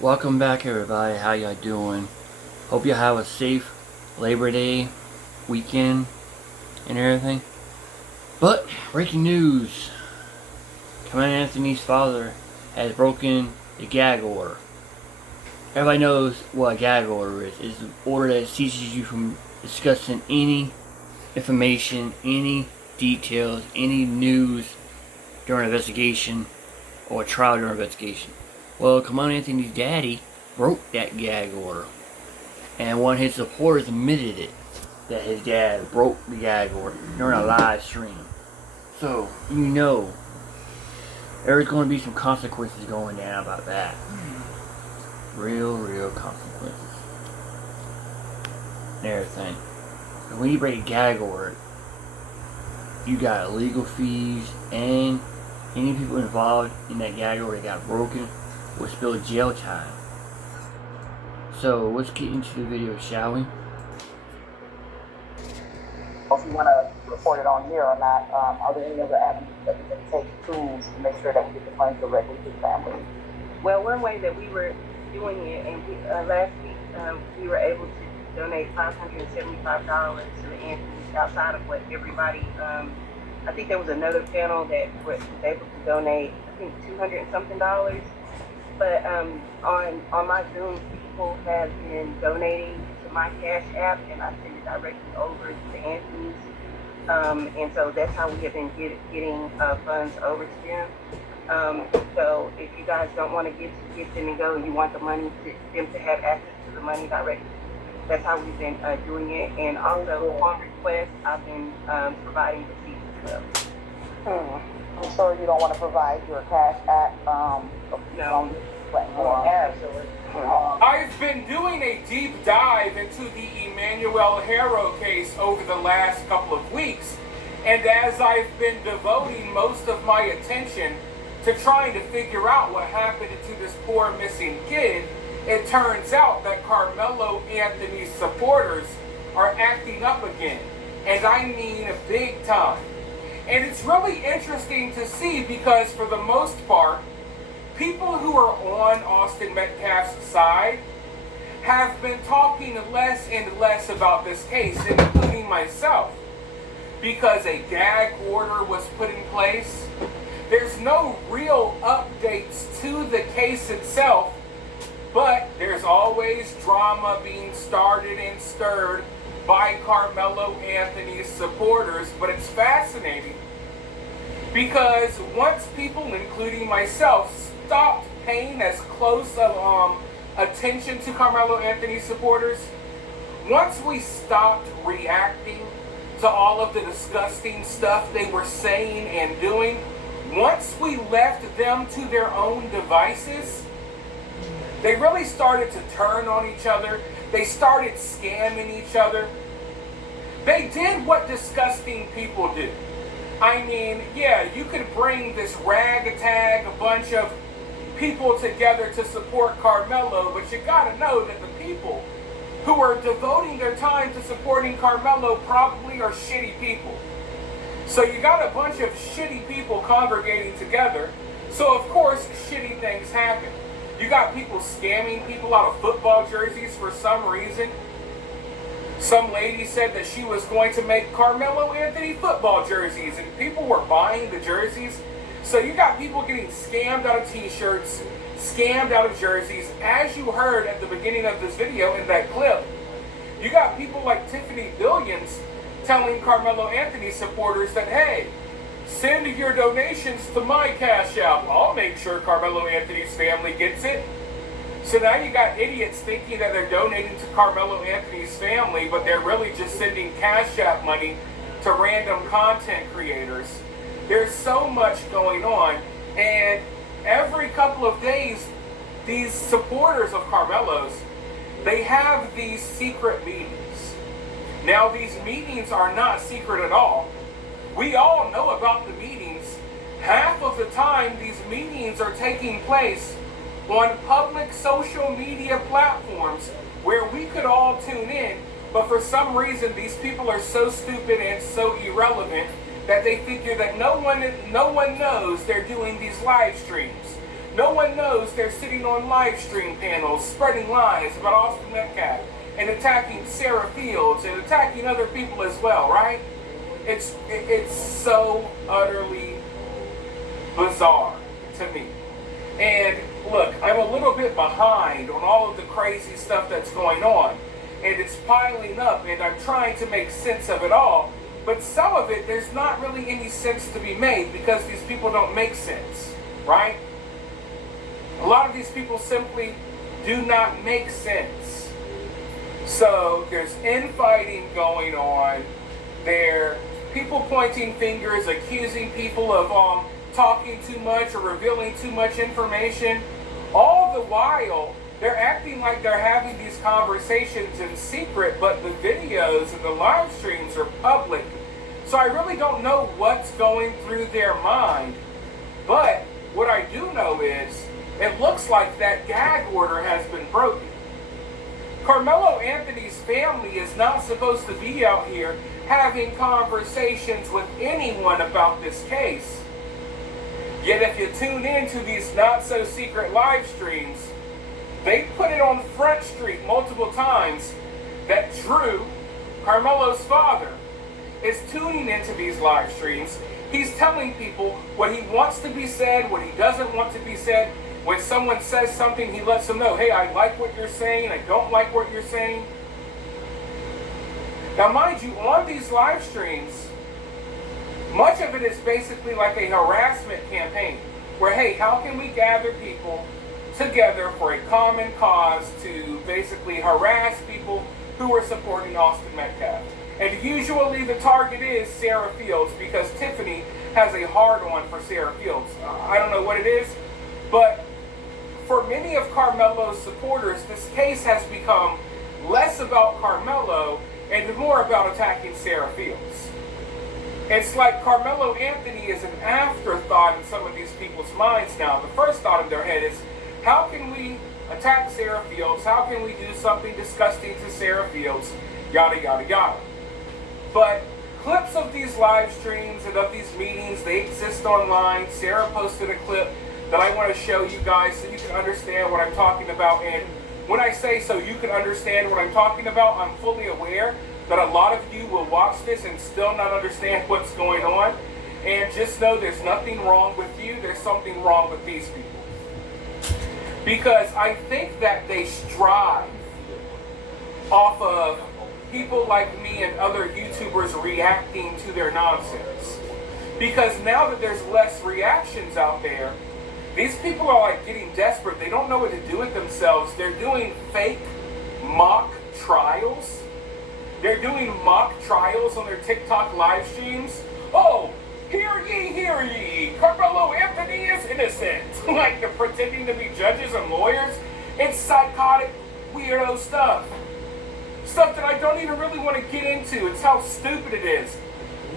Welcome back, everybody. How y'all doing? Hope you have a safe Labor Day weekend and everything. But breaking news: Commander Anthony's father has broken the gag order. Everybody knows what a gag order is. It's an order that ceases you from discussing any information, any details, any news during an investigation or a trial during an investigation. Well, Commander Anthony's daddy broke that gag order. And one of his supporters admitted it, that his dad broke the gag order during a live stream. So, there's going to be some consequences going down about that. Real consequences. And everything. And when you break a gag order, you got legal fees, and any people involved in that gag order that got broken will spill jail time. So let's get into the video, shall we? If you want to report it on here or not, are there any other avenues that we can take to make sure that we get the funds directly to the family? Well, one way that we were doing it, and last week we were able to donate $575 to the Anthony's outside of what everybody. I think there was another panel that was able to donate, I think $200 and something. But on my Zoom, people have been donating to my Cash App, and I send it directly over to the Anthony's. And so that's how we have been getting funds over to them. So if you guys don't want to give them and go, you want the money them to have access to the money directly, that's how we've been doing it. And also on request, I've been providing receipts as well. I'm sure you don't want to provide your Cash App on this platform. Absolutely. I've been doing a deep dive into the Emmanuel Harrow case over the last couple of weeks, and as I've been devoting most of my attention to trying to figure out what happened to this poor missing kid, it turns out that Carmelo Anthony's supporters are acting up again, and I mean big time. And it's really interesting to see because for the most part, people who are on Austin Metcalf's side have been talking less and less about this case, including myself, because a gag order was put in place. There's no real updates to the case itself, but there's always drama being started and stirred by Carmelo Anthony's supporters. But it's fascinating because once people, including myself, stopped paying as close of attention to Carmelo Anthony's supporters, once we stopped reacting to all of the disgusting stuff they were saying and doing, once we left them to their own devices, they really started to turn on each other. They started scamming each other. They did what disgusting people do. I mean, yeah, you could bring this ragtag, a bunch of people together to support Carmelo, but you gotta know that the people who are devoting their time to supporting Carmelo probably are shitty people. So you got a bunch of shitty people congregating together, so of course shitty things happen. You got people scamming people out of football jerseys for some reason. Some lady said that she was going to make Carmelo Anthony football jerseys, and people were buying the jerseys. So you got people getting scammed out of t-shirts, scammed out of jerseys. As you heard at the beginning of this video in that clip, you got people like Tiffany Billions telling Carmelo Anthony supporters that, hey, send your donations to my Cash App. I'll make sure Carmelo Anthony's family gets it. So now you got idiots thinking that they're donating to Carmelo Anthony's family, but they're really just sending Cash App money to random content creators. There's so much going on, and every couple of days, these supporters of Carmelo's, they have these secret meetings. Now, these meetings are not secret at all. We all know about the meetings. Half of the time, these meetings are taking place on public social media platforms where we could all tune in, but for some reason, these people are so stupid and so irrelevant that they figure that no one knows they're doing these live streams. No one knows they're sitting on live stream panels spreading lies about Austin Metcalf and attacking Sarah Fields and attacking other people as well, right? It's so utterly bizarre to me. And look, I'm a little bit behind on all of the crazy stuff that's going on, and it's piling up, and I'm trying to make sense of it all. But some of it, there's not really any sense to be made because these people don't make sense, right? A lot of these people simply do not make sense. So there's infighting going on. There are people pointing fingers, accusing people of talking too much or revealing too much information. All the while, they're acting like they're having these conversations in secret, but the videos and the live streams are public. So I really don't know what's going through their mind. But what I do know is, it looks like that gag order has been broken. Carmelo Anthony's family is not supposed to be out here having conversations with anyone about this case. Yet if you tune into these not-so-secret live streams, they put it on Front Street multiple times that Drew, Carmelo's father, is tuning into these live streams. He's telling people what he wants to be said, what he doesn't want to be said. When someone says something, he lets them know, hey, I like what you're saying, I don't like what you're saying. Now, mind you, on these live streams, much of it is basically like a harassment campaign, where, hey, how can we gather people together for a common cause to basically harass people who are supporting Austin Metcalf? And usually the target is Sarah Fields, because Tiffany has a hard-on for Sarah Fields. I don't know what it is, but for many of Carmelo's supporters, this case has become less about Carmelo and more about attacking Sarah Fields. It's like Carmelo Anthony is an afterthought in some of these people's minds now. The first thought in their head is, how can we attack Sarah Fields? How can we do something disgusting to Sarah Fields? Yada, yada, yada. But clips of these live streams and of these meetings, they exist online. Sarah posted a clip that I want to show you guys so you can understand what I'm talking about. And when I say so you can understand what I'm talking about, I'm fully aware that a lot of you will watch this and still not understand what's going on. And just know there's nothing wrong with you. There's something wrong with these people. Because I think that they strive off of people like me and other YouTubers reacting to their nonsense. Because now that there's less reactions out there, these people are like getting desperate. They don't know what to do with themselves. They're doing fake mock trials. They're doing mock trials on their TikTok live streams. Oh, hear ye, Carmelo Anthony is innocent. Like they're pretending to be judges and lawyers. It's psychotic, weirdo stuff. Stuff that I don't even really want to get into. It's how stupid it is.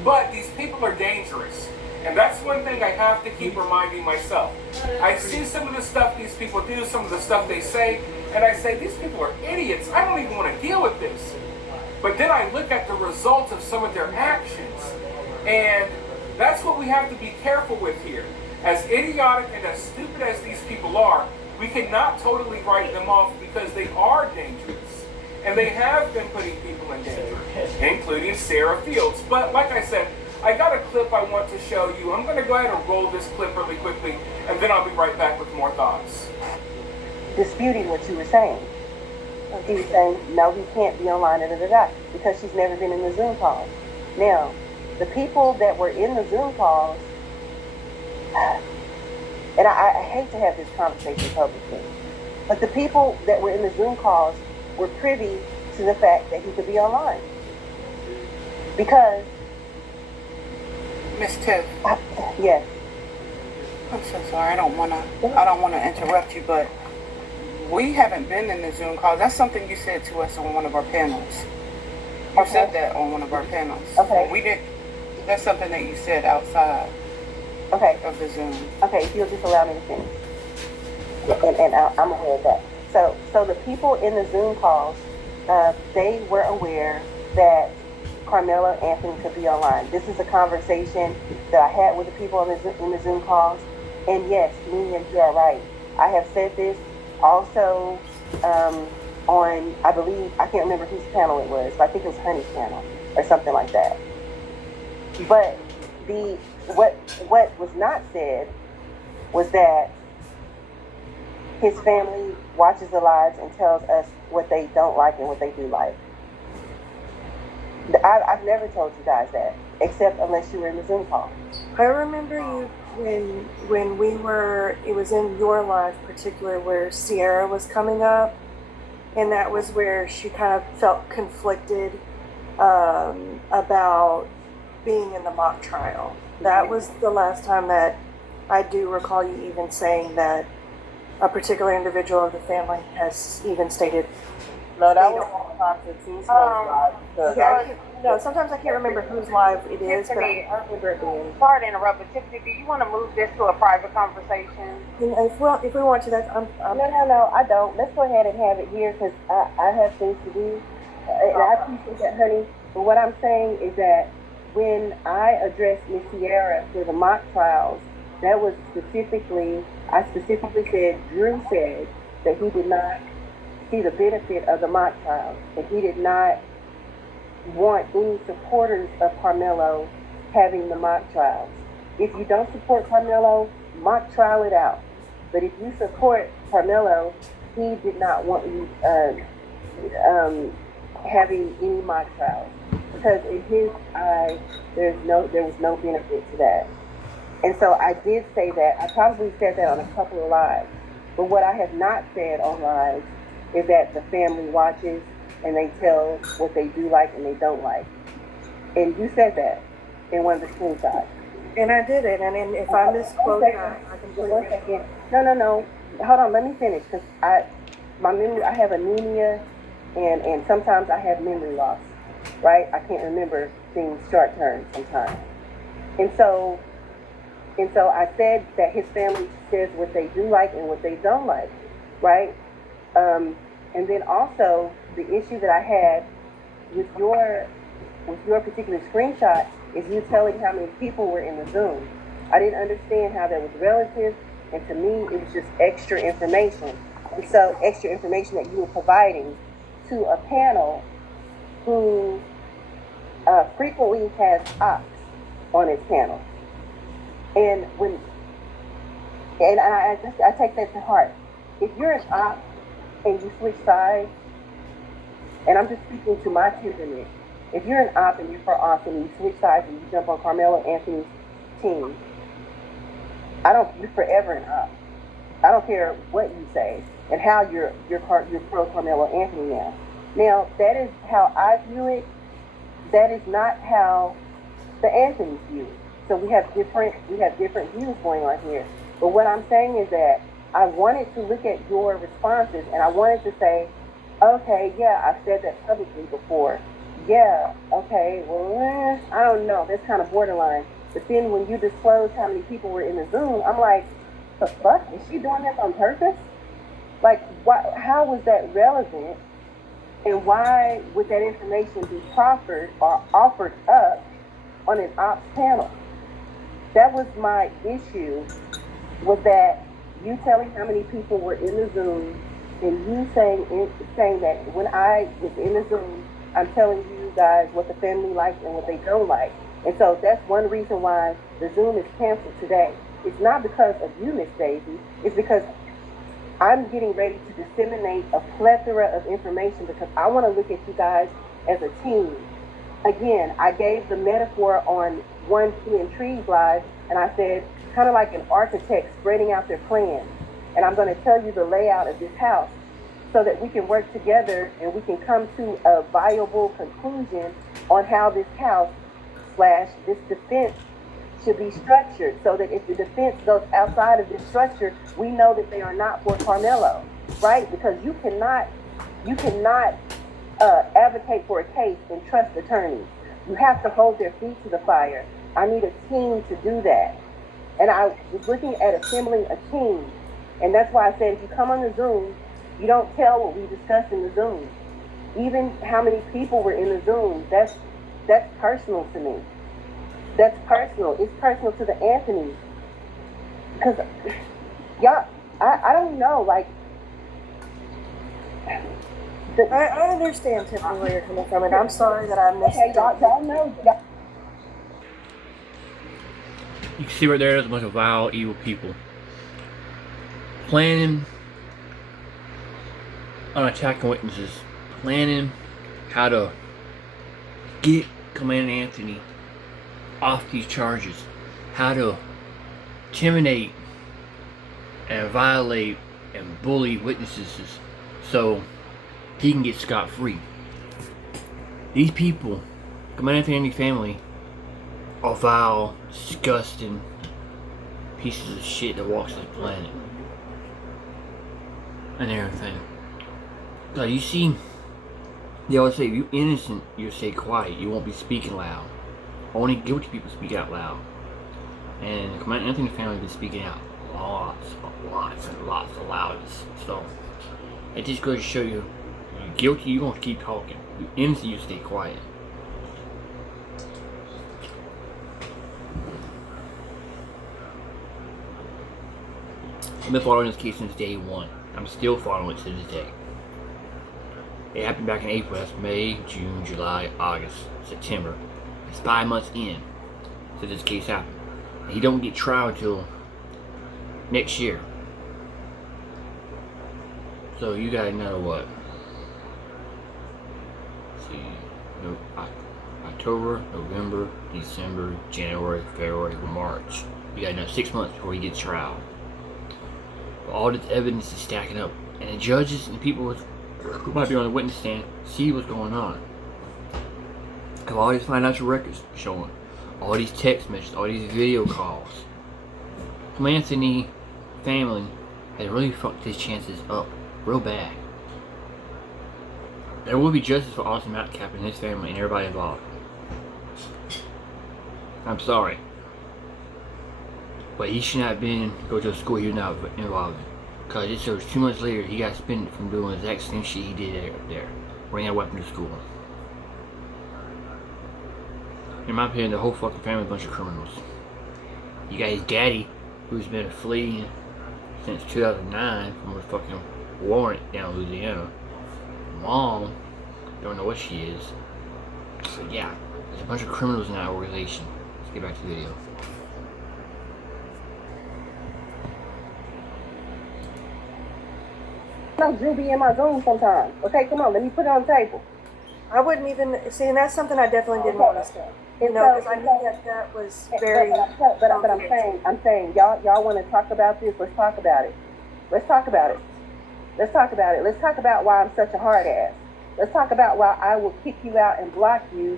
But these people are dangerous. And that's one thing I have to keep reminding myself. I see some of the stuff these people do, some of the stuff they say, and I say, these people are idiots. I don't even want to deal with this. But then I look at the results of some of their actions. And that's what we have to be careful with here. As idiotic and as stupid as these people are, we cannot totally write them off because they are dangerous. And they have been putting people in danger, including Sarah Fields. But like I said, I got a clip I want to show you. I'm going to go ahead and roll this clip really quickly, and then I'll be right back with more thoughts. Disputing what you were saying. He was saying, no, he can't be online, because she's never been in the Zoom calls. Now, the people that were in the Zoom calls, and I hate to have this conversation publicly, but the people that were in the Zoom calls were privy to the fact that he could be online. Because Miss Tiff, yes. I'm so sorry. I don't want to interrupt you, but we haven't been in the Zoom call. That's something you said to us on one of our panels. You said that on one of our panels. Okay. We did. That's something that you said outside. Okay. Of the Zoom. Okay. If you'll just allow me to finish, and I'm aware of that. So the people in the Zoom calls, they were aware that Carmelo Anthony could be online. This is a conversation that I had with the people in the Zoom calls. And yes, Nina, you are right. I have said this also on, I believe, I can't remember whose panel it was, but I think it was Honey's panel or something like that. But what was not said was that his family watches the lives and tells us what they don't like and what they do like. I've never told you guys that, except unless you were in the Zoom call. I remember you when we were, it was in your live particular where Sierra was coming up, and that was where she kind of felt conflicted about being in the mock trial. That was the last time that I do recall you even saying that a particular individual of the family has even stated. No, that was on Toxic Tuesday's live. No, sometimes I can't remember whose live it is, but I remember it being. Sorry to interrupt, but Tiffany, do you want to move this to a private conversation? If we want to, that's I'm No, I don't. Let's go ahead and have it here because I have things to do. And I appreciate that, honey. But what I'm saying is that when I addressed Miss Sierra for the mock trials, that was I specifically said, Drew said that he did not see the benefit of the mock trials, and he did not want any supporters of Carmelo having the mock trials. If you don't support Carmelo, mock trial it out. But if you support Carmelo, he did not want you having any mock trials, because in his eye, there was no benefit to that. And so I did say that. I probably said that on a couple of lives. But what I have not said on lives is that the family watches and they tell what they do like and they don't like. And you said that in one of the screenshots. and I did it. And if I misquoted, I One completely. second. No. Hold on, let me finish, because I have anemia, and sometimes I have memory loss, right? I can't remember things short term sometimes. And so I said that his family says what they do like and what they don't like, right? And then also the issue that I had with your particular screenshot is you telling how many people were in the Zoom. I didn't understand how that was relative, and to me it was just extra information. And so extra information that you were providing to a panel who frequently has ops on its panel. And I take that to heart. If you're an op and you switch sides, and I'm just speaking to my temperament, if you're an op and you're for Austin and you switch sides and you jump on Carmelo Anthony's team, you're forever an op. I don't care what you say and how you're pro Carmelo Anthony now. Now, that is how I view it. That is not how the Anthonys view it. So we have different views going on here. But what I'm saying is that I wanted to look at your responses and I wanted to say, okay, yeah, I've said that publicly before. Yeah, okay, well, I don't know. That's kind of borderline. But then when you disclose how many people were in the Zoom, I'm like, the fuck? Is she doing this on purpose? Like, how was that relevant? And why would that information be proffered or offered up on an ops panel? That was my issue, was that you telling how many people were in the Zoom and you saying that when I was in the Zoom, I'm telling you guys what the family likes and what they don't like. And so that's one reason why the Zoom is canceled today. It's not because of you, Miss Daisy. It's because I'm getting ready to disseminate a plethora of information because I want to look at you guys as a team. Again, I gave the metaphor on 1, 2, and Trees Live, and I said, kind of like an architect spreading out their plans. And I'm going to tell you the layout of this house so that we can work together and we can come to a viable conclusion on how this house / this defense should be structured, so that if the defense goes outside of this structure, we know that they are not for Carmelo, right? Because you cannot advocate for a case and trust attorneys. You have to hold their feet to the fire. I need a team to do that. And I was looking at assembling a team. And that's why I said, if you come on the Zoom, you don't tell what we discussed in the Zoom. Even how many people were in the Zoom, that's personal to me. That's personal. It's personal to the Anthonys. Because y'all, I don't know, like, I understand, Tiffany, where you're coming from, and I'm sorry that I missed okay, it. y'all know, You can see right there, there's a bunch of vile, evil people planning on attacking witnesses, planning how to get Commander Anthony off these charges, how to intimidate and violate and bully witnesses so he can get scot-free. These people, Commander Anthony's family, are vile, disgusting pieces of shit that walks this planet and everything. So you see, they always say, if you're innocent, you stay quiet. You won't be speaking loud. Only guilty people speak out loud. And the Commander Anthony family has been speaking out lots and lots of loudest. So it just goes to show you, you're guilty, you're going to keep talking. You're innocent, you stay quiet. I've been following this case since day one. I'm still following it to this day. It happened back in April. That's May, June, July, August, September. It's 5 months in since this case happened. And he don't get trial until next year. So you got another what? Let's see, no, October, November, December, January, February, March. You got another 6 months before he gets trial. But all this evidence is stacking up, and the judges and the people who might be on the witness stand see what's going on. Have all these financial records showing, all these text messages, all these video calls. Anthony family has really fucked his chances up real bad. There will be justice for Austin Metcalf and his family and everybody involved. I'm sorry, but he should not have been go to a school he was not involved in. Because it shows 2 months later he got suspended from doing the exact same shit he did there. Bringing a weapon to school. In my opinion, the whole fucking family is a bunch of criminals. You got his daddy, who's been fleeing since 2009 from a fucking warrant down in Louisiana. Mom, don't know what she is. So yeah, there's a bunch of criminals in that organization. Let's get back to the video. Drew be in my Zoom sometimes. Okay, come on, let me put it on the table. I wouldn't even see, and that's something I definitely didn't want to say. You know, because I knew that was very. But I'm saying, y'all want to talk about this? Let's talk about it. Let's talk about it. Let's talk about it. Let's talk about why I'm such a hard ass. Let's talk about why I will kick you out and block you.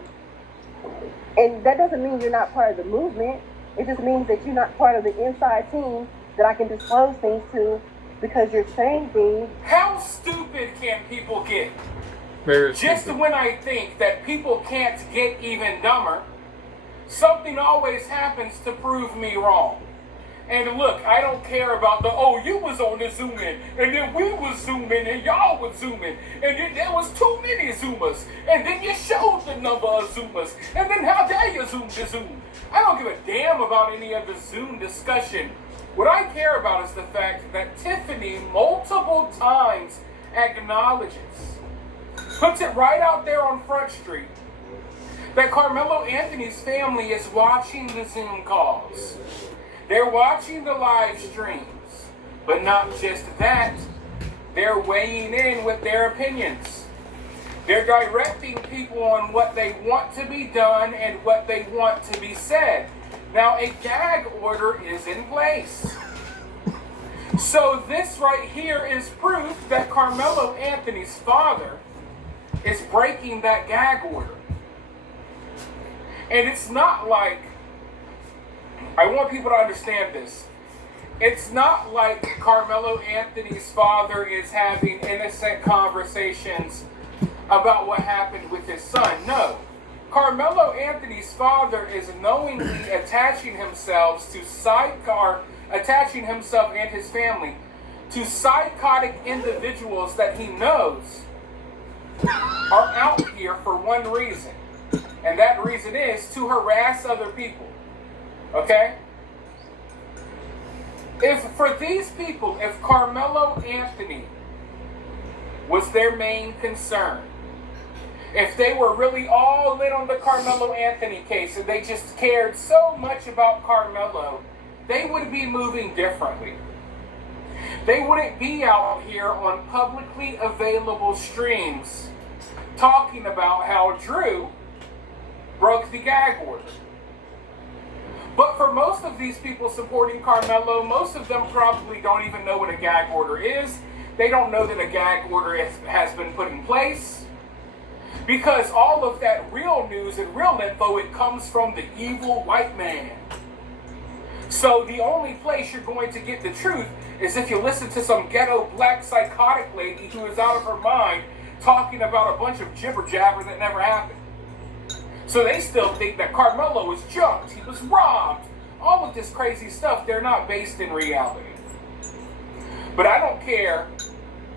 And that doesn't mean you're not part of the movement. It just means that you're not part of the inside team that I can disclose things to. Because you're saying things. How stupid can people get? Very Just stupid. when I think that people can't get even dumber, something always happens to prove me wrong. And look, I don't care about the, oh, you was on the Zoom in, and then we was zooming, and y'all was zooming, and then there was too many Zoomers, and then you showed the number of Zoomers, and then how dare you zoom to Zoom? I don't give a damn about any of the Zoom discussion. What I care about is the fact that Tiffany multiple times acknowledges, puts it right out there on Front Street, that Carmelo Anthony's family is watching the Zoom calls. They're watching the live streams. But not just that, they're weighing in with their opinions. They're directing people on what they want to be done and what they want to be said. Now, a gag order is in place. So this right here is proof that Carmelo Anthony's father is breaking that gag order. And it's not like, I want people to understand this. It's not like Carmelo Anthony's father is having innocent conversations about what happened with his son. No. Carmelo Anthony's father is knowingly attaching himself and his family to psychotic individuals that he knows are out here for one reason. And that reason is to harass other people. Okay? If for these people, if Carmelo Anthony was their main concern, if they were really all in on the Carmelo Anthony case and they just cared so much about Carmelo, they would be moving differently. They wouldn't be out here on publicly available streams talking about how Drew broke the gag order. But for most of these people supporting Carmelo, most of them probably don't even know what a gag order is. They don't know that a gag order has been put in place. Because all of that real news and real info, it comes from the evil white man. So the only place you're going to get the truth is if you listen to some ghetto black psychotic lady who is out of her mind talking about a bunch of jibber jabber that never happened. So they still think that Carmelo was jumped, he was robbed, all of this crazy stuff. They're not based in reality. But I don't care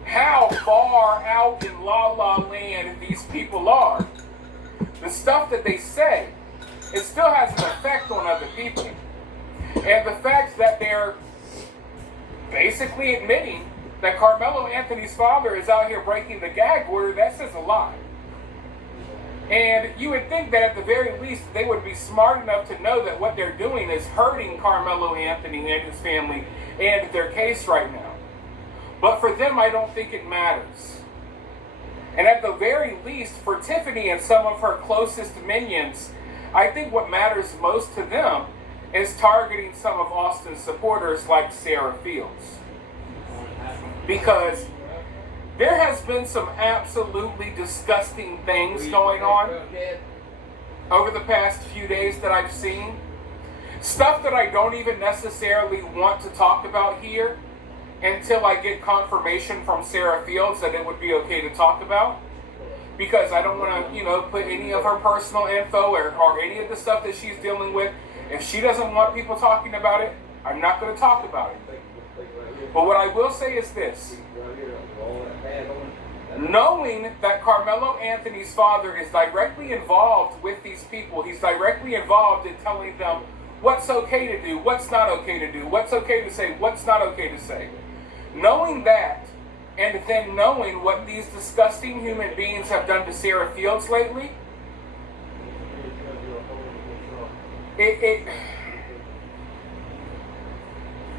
how far out in La La Land these people are. The stuff that they say, it still has an effect on other people. And the fact that they're basically admitting that Carmelo Anthony's father is out here breaking the gag order, that says a lot. And you would think that at the very least they would be smart enough to know that what they're doing is hurting Carmelo Anthony and his family and their case right now. But for them, I don't think it matters. And at the very least, for Tiffany and some of her closest minions, I think what matters most to them is targeting some of Austin's supporters like Sarah Fields. Because there has been some absolutely disgusting things going on over the past few days that I've seen. Stuff that I don't even necessarily want to talk about here until I get confirmation from Sarah Fields that it would be okay to talk about. Because I don't want to, put any of her personal info or any of the stuff that she's dealing with. If she doesn't want people talking about it, I'm not going to talk about it. But what I will say is this. Knowing that Carmelo Anthony's father is directly involved with these people, he's directly involved in telling them what's okay to do, what's not okay to do, what's okay to say, what's not okay to say. Knowing that, and then knowing what these disgusting human beings have done to Sarah Fields lately,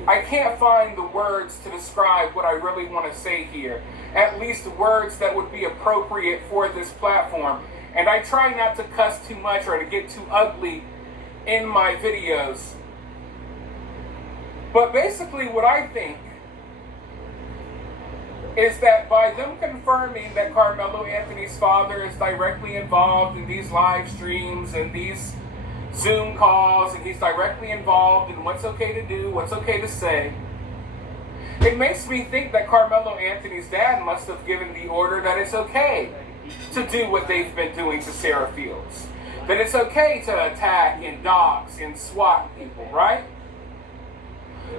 I can't find the words to describe what I really want to say here. At least words that would be appropriate for this platform. And I try not to cuss too much or to get too ugly in my videos. But basically what I think is that by them confirming that Carmelo Anthony's father is directly involved in these live streams and these Zoom calls, and he's directly involved in what's okay to do, what's okay to say, it makes me think that Carmelo Anthony's dad must have given the order that it's okay to do what they've been doing to Sarah Fields. That it's okay to attack and dox and swat people, right?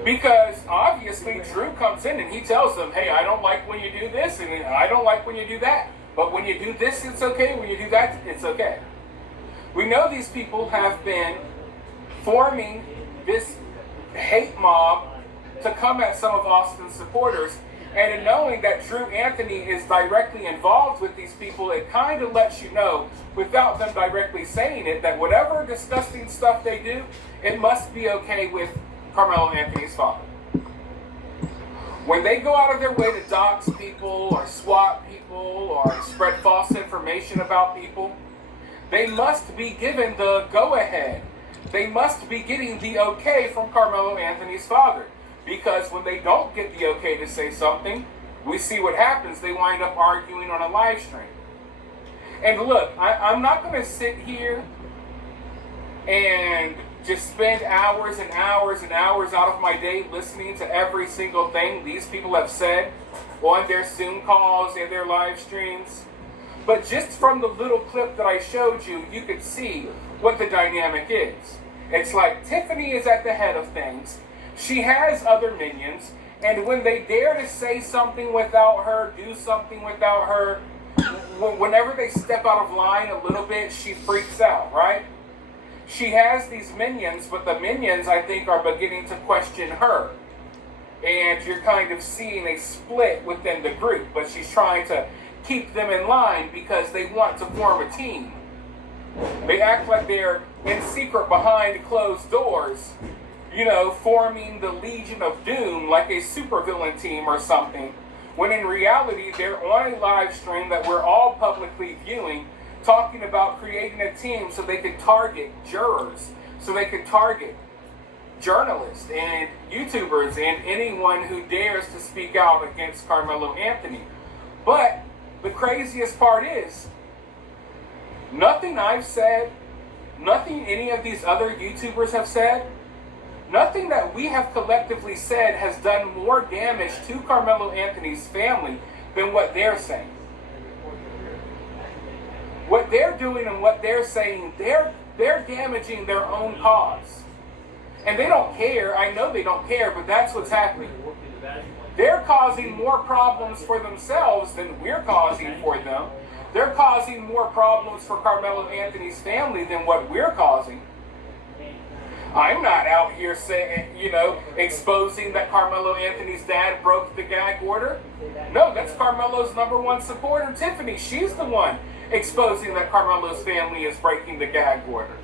Because obviously Drew comes in and he tells them, hey, I don't like when you do this and I don't like when you do that. But when you do this, it's okay. When you do that, it's okay. We know these people have been forming this hate mob to come at some of Austin's supporters. And in knowing that Drew Anthony is directly involved with these people, it kind of lets you know, without them directly saying it, that whatever disgusting stuff they do, it must be okay with Carmelo Anthony's father. When they go out of their way to dox people or swat people or spread false information about people, they must be given the go-ahead. They must be getting the okay from Carmelo Anthony's father. Because when they don't get the okay to say something, we see what happens. They wind up arguing on a live stream. And look, I'm not going to sit here and just spend hours and hours and hours out of my day listening to every single thing these people have said on their Zoom calls and their live streams. But just from the little clip that I showed you, you could see what the dynamic is. It's like Tiffany is at the head of things. She has other minions, and when they dare to say something without her, do something without her, whenever they step out of line a little bit, she freaks out, right? She has these minions, but the minions, I think, are beginning to question her. and you're kind of seeing a split within the group, but she's trying to keep them in line because they want to form a team. They act like they're in secret behind closed doors, forming the Legion of Doom like a supervillain team or something, when in reality they're on a live stream that we're all publicly viewing, talking about creating a team so they could target jurors, so they could target journalists and YouTubers and anyone who dares to speak out against Carmelo Anthony. But the craziest part is, nothing I've said, nothing any of these other YouTubers have said, nothing that we have collectively said has done more damage to Carmelo Anthony's family than what they're saying. What they're doing and what they're saying, they're damaging their own cause. And they don't care. I know they don't care, but that's what's happening. They're causing more problems for themselves than we're causing for them. They're causing more problems for Carmelo Anthony's family than what we're causing. I'm not out here saying, exposing that Carmelo Anthony's dad broke the gag order. No, that's Carmelo's #1 supporter, Tiffany. She's the one exposing that Carmelo's family is breaking the gag order.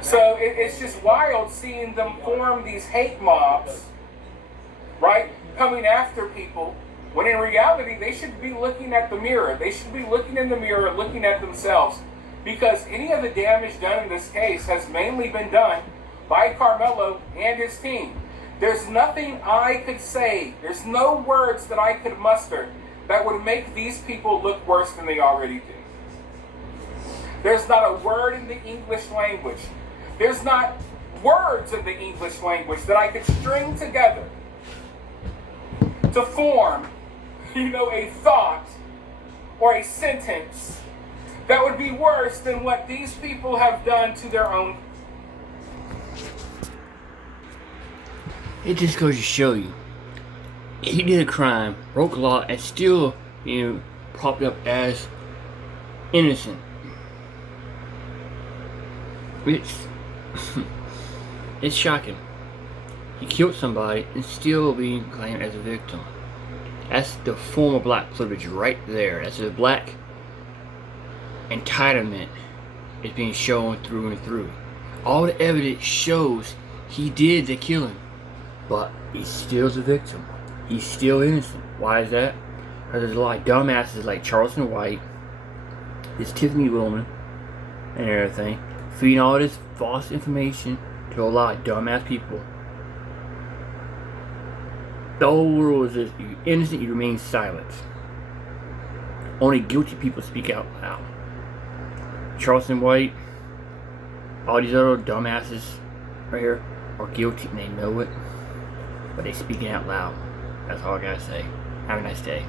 So it's just wild seeing them form these hate mobs, right? Coming after people, when in reality they should be looking at the mirror. They should be looking in the mirror, looking at themselves. Because any of the damage done in this case has mainly been done by Carmelo and his team. There's nothing I could say, there's no words that I could muster that would make these people look worse than they already do. There's not a word in the English language. There's not words in the English language that I could string together to form, a thought or a sentence that would be worse than what these people have done to their own. It just goes to show you, he did a crime, broke a law, and still being propped up as innocent. It's shocking. He killed somebody and still being claimed as a victim. That's the form of black privilege right there. That's the black entitlement is being shown through and through. All the evidence shows he did the killing, but he's still the victim. He's still innocent. Why is that? Because there's a lot of dumbasses like Charleston White, this Tiffany woman, and everything, feeding all this false information to a lot of dumbass people. The whole world is this: you're innocent, you remain silent. Only guilty people speak out loud. Charleston White, all these other dumbasses right here are guilty and they know it, but they speaking out loud. That's all I gotta say. Have a nice day.